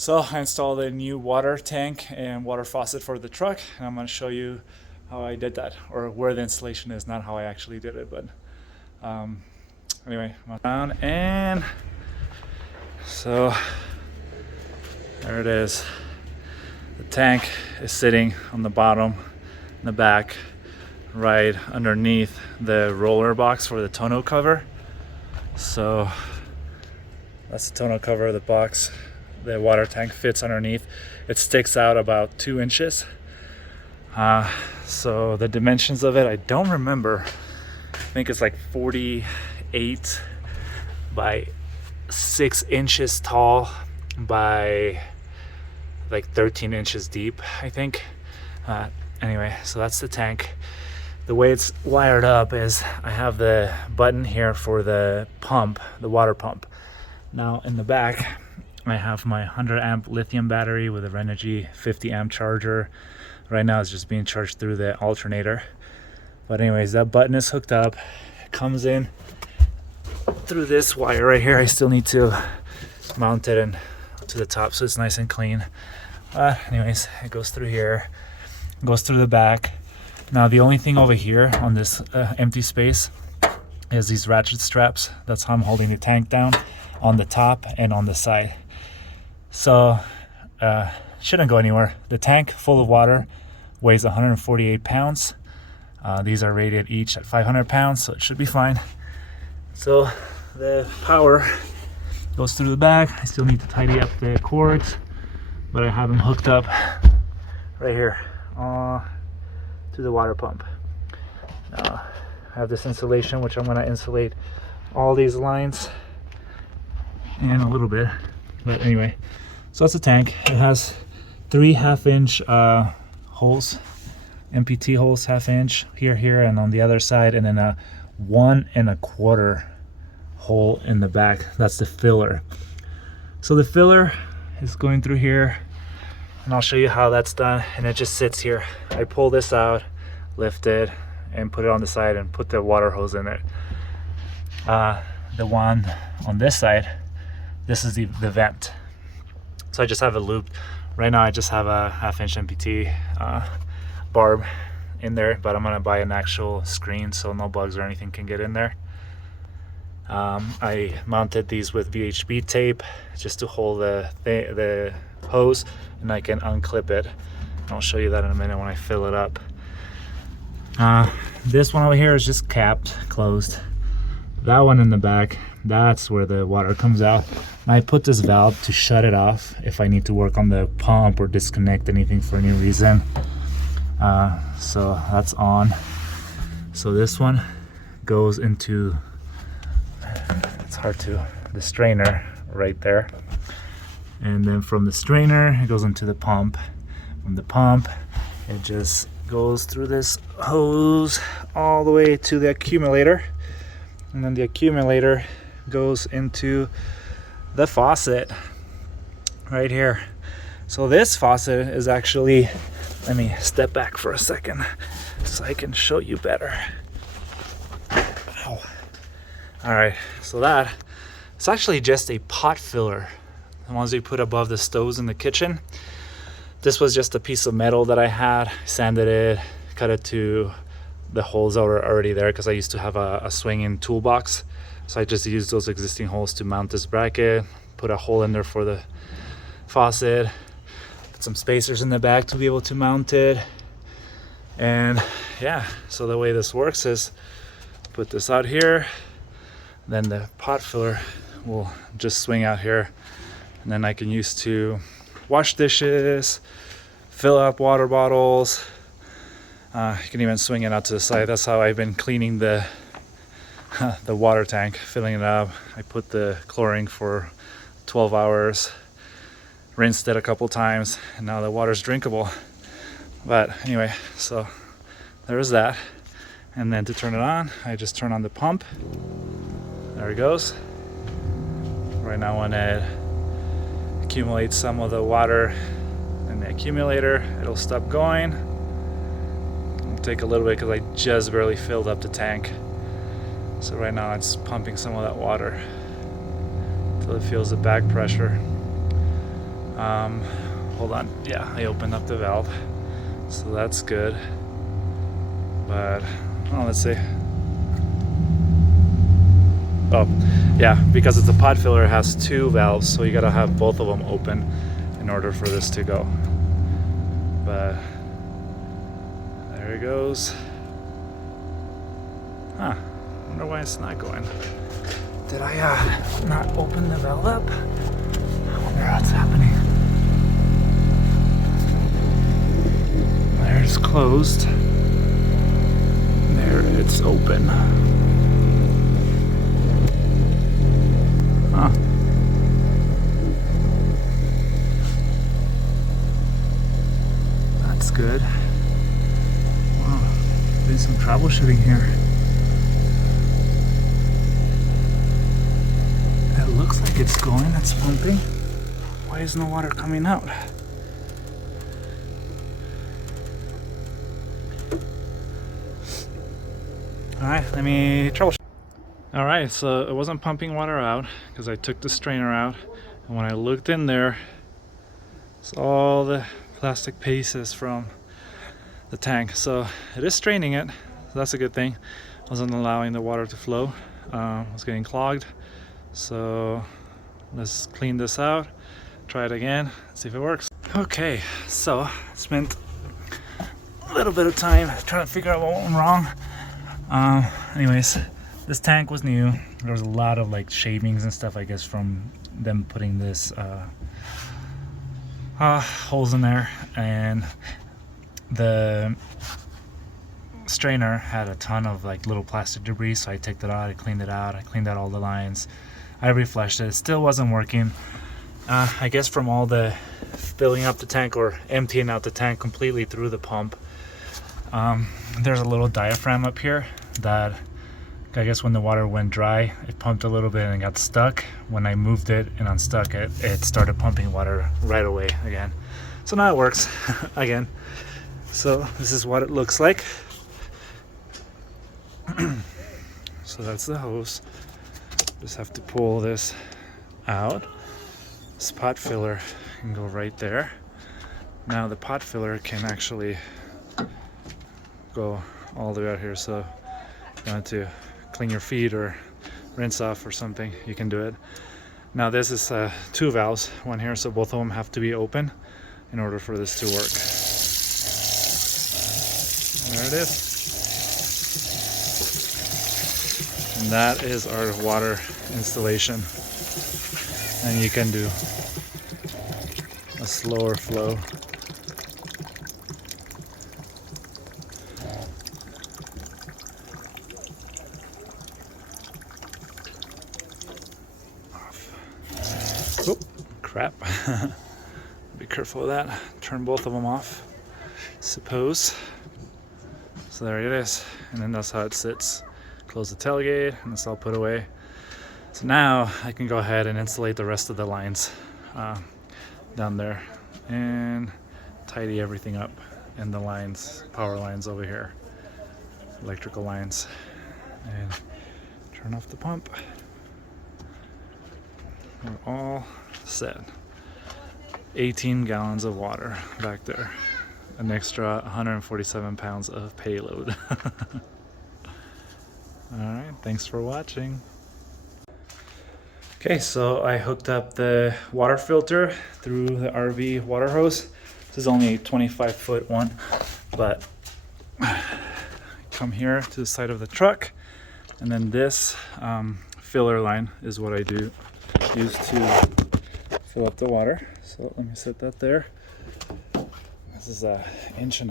So I installed a new water tank and water faucet for the truck, and I'm going to show you how I did that, or where the installation is, not how I actually did it. But um, anyway, I'm down, and so there it is. The tank is sitting on the bottom, in the back, right underneath the roller box for the tonneau cover. So that's the tonneau cover of the box. The water tank fits underneath. It sticks out about 2 inches. So the dimensions of it, I don't remember. I think it's like 48 by 6 inches tall by like 13 inches deep, I think. Anyway, so that's the tank. The way it's wired up is I have the button here for the pump, the water pump. Now in the back, I have my 100 amp lithium battery with a Renogy 50 amp charger. Right now it's just being charged through the alternator. But anyways, that button is hooked up. It comes in through this wire right here. I still need to mount it and to the top so it's nice and clean. Anyways, it goes through here, goes through the back. Now the only thing over here on this empty space is these ratchet straps. That's how I'm holding the tank down, on the top and on the side. So shouldn't go anywhere. The tank full of water weighs 148 pounds. These are rated each at 500 pounds, so it should be fine. So the power goes through the back. I still need to tidy up the cords, but I have them hooked up right here to the water pump. Now I have this insulation, which I'm going to insulate all these lines and a little bit. But anyway, so that's the tank. It has 3 half-inch holes, MPT holes, half-inch here, and on the other side, and then a 1 1/4 hole in the back. That's the filler. So the filler is going through here, and I'll show you how that's done. And it just sits here. I pull this out, lift it, and put it on the side, and put the water hose in it. The one on this side, this is the vent. So I just have it looped. Right now I just have a half-inch MPT barb in there, but I'm gonna buy an actual screen so no bugs or anything can get in there. I mounted these with VHB tape just to hold the hose, and I can unclip it. I'll show you that in a minute when I fill it up. This one over here is just capped, closed. That one in the back, that's where the water comes out. And I put this valve to shut it off if I need to work on the pump or disconnect anything for any reason. So that's on. So this one goes into, it's hard to, the strainer right there. And then from the strainer, it goes into the pump. From the pump, it just goes through this hose all the way to the accumulator. And then the accumulator goes into the faucet right here. So this faucet is actually, let me step back for a second so I can show you better. Ow. All right, so that, it's actually just a pot filler, the ones you put above the stoves in the kitchen. This was just a piece of metal that I had, sanded it, cut it to the holes that were already there, because I used to have a swinging toolbox. So I just used those existing holes to mount this bracket, put a hole in there for the faucet, put some spacers in the back to be able to mount it. And yeah, so the way this works is put this out here, then the pot filler will just swing out here, and then I can use to wash dishes, fill up water bottles. You can even swing it out to the side. That's how I've been cleaning the water tank, filling it up. I put the chlorine for 12 hours, rinsed it a couple times, and now the water's drinkable. But anyway, so there's that. And then to turn it on, I just turn on the pump. There it goes. Right now when it accumulates some of the water in the accumulator, it'll stop going. It'll take a little bit because I just barely filled up the tank. So right now it's pumping some of that water until it feels the back pressure. Hold on, yeah, I opened up the valve, so that's good. But oh, let's see. Oh, yeah, because it's a pot filler, it has two valves, so you gotta have both of them open in order for this to go. But there it goes. Huh, I wonder why it's not going. Did I not open the valve up? I wonder what's happening. There it's closed. There it's open. Huh. That's good. Wow, doing some troubleshooting here. It looks like it's going, it's pumping. Why is no water coming out? Alright, let me troubleshoot. Alright, so it wasn't pumping water out because I took the strainer out, and when I looked in there, it's all the plastic pieces from the tank. So it is straining it, so that's a good thing. It wasn't allowing the water to flow. It was getting clogged. So let's clean this out, try it again, see if it works. Okay, so I spent a little bit of time trying to figure out what went wrong. Anyways, this tank was new. There was a lot of like shavings and stuff, I guess, from them putting this holes in there, and the strainer had a ton of like little plastic debris, so I took that out, I cleaned it out, I cleaned out all the lines, I reflushed it. It still wasn't working. I guess from all the filling up the tank or emptying out the tank completely through the pump, there's a little diaphragm up here that I guess when the water went dry, it pumped a little bit and got stuck. When I moved it and unstuck it, it started pumping water right away again. So now it works again. So this is what it looks like. So that's the hose. Just have to pull this out. This pot filler can go right there. Now the pot filler can actually go all the way out here, so if you want to clean your feet or rinse off or something, you can do it. Now this is two valves, one here, so both of them have to be open in order for this to work. There it is. And that is our water installation. And you can do a slower flow. Oh, crap. Be careful of that. Turn both of them off, suppose. So there it is. And then that's how it sits. Close the tailgate, and it's all put away. So now I can go ahead and insulate the rest of the lines down there and tidy everything up in the lines, power lines over here, electrical lines, and turn off the pump. We're all set. 18 gallons of water back there. An extra 147 pounds of payload. Alright, thanks for watching. Okay, so I hooked up the water filter through the RV water hose. This is only a 25-foot one, but come here to the side of the truck, and then this filler line is what I use to fill up the water. So let me set that there. This is 1.25 inches.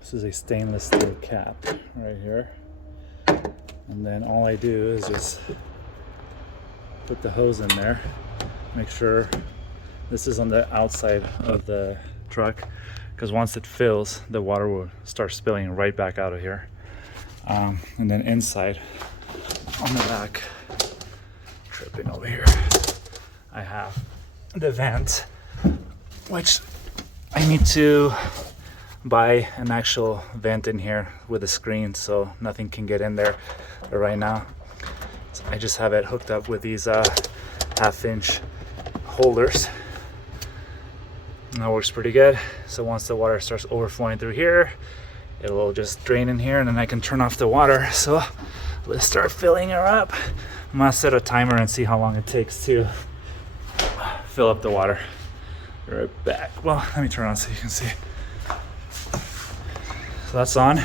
This is a stainless steel cap right here. And then all I do is just put the hose in there. Make sure this is on the outside of the truck, because once it fills, the water will start spilling right back out of here. And then inside, on the back, tripping over here, I have the vent, which I need to buy an actual vent in here with a screen so nothing can get in there. But right now So I just have it hooked up with these 1/2-inch holders. And that works pretty good. So once the water starts overflowing through here, it'll just drain in here, and then I can turn off the water. So let's start filling her up. I'm gonna set a timer and see how long it takes to fill up the water. Be right back. Well, let me turn on so you can see. So that's on.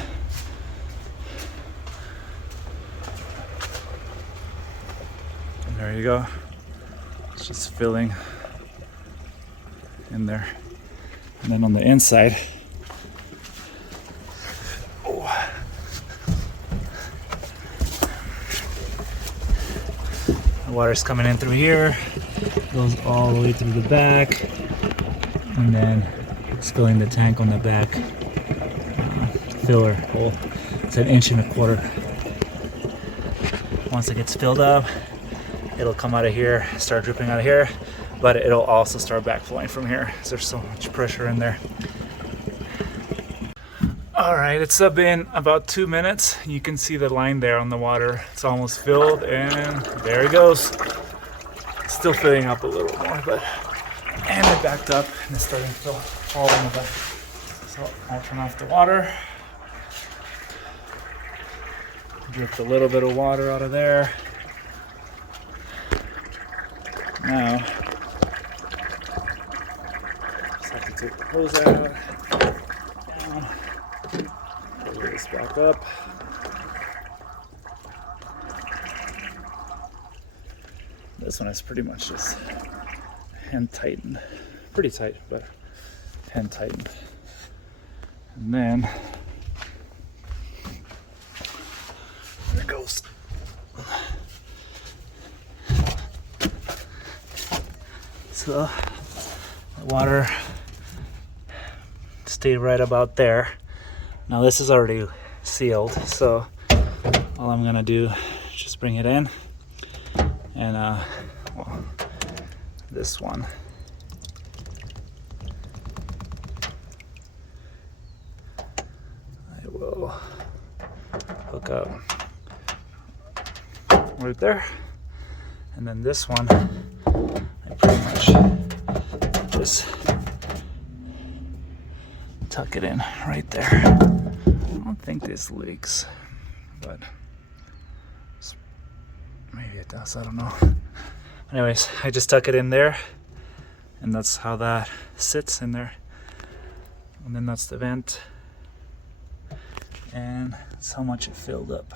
And there you go. It's just filling in there. And then on the inside, the water's coming in through here, goes all the way through the back, and then it's filling the tank on the back filler hole. It's 1.25 inches. Once it gets filled up, it'll come out of here, start dripping out of here, but it'll also start backflowing from here. There's so much pressure in there. All right, it's been about 2 minutes. You can see the line there on the water. It's almost filled, and there it goes. Still filling up a little more, and it backed up and it's starting to fill all in the back. So I'll turn off the water. Dripped a little bit of water out of there. Now, just have to take the hose out. Down. Pull this back up. This one is pretty much just hand tightened. Pretty tight, but hand tightened. And then there it goes. So the water stayed right about there. Now this is already sealed, so all I'm gonna do is just bring it in, and well, this one I will hook up right there, and then this one I pretty much just tuck it in right there. I don't think this leaks, but maybe it does, I don't know. Anyways, I just tuck it in there, and that's how that sits in there. And then that's the vent, and that's how much it filled up.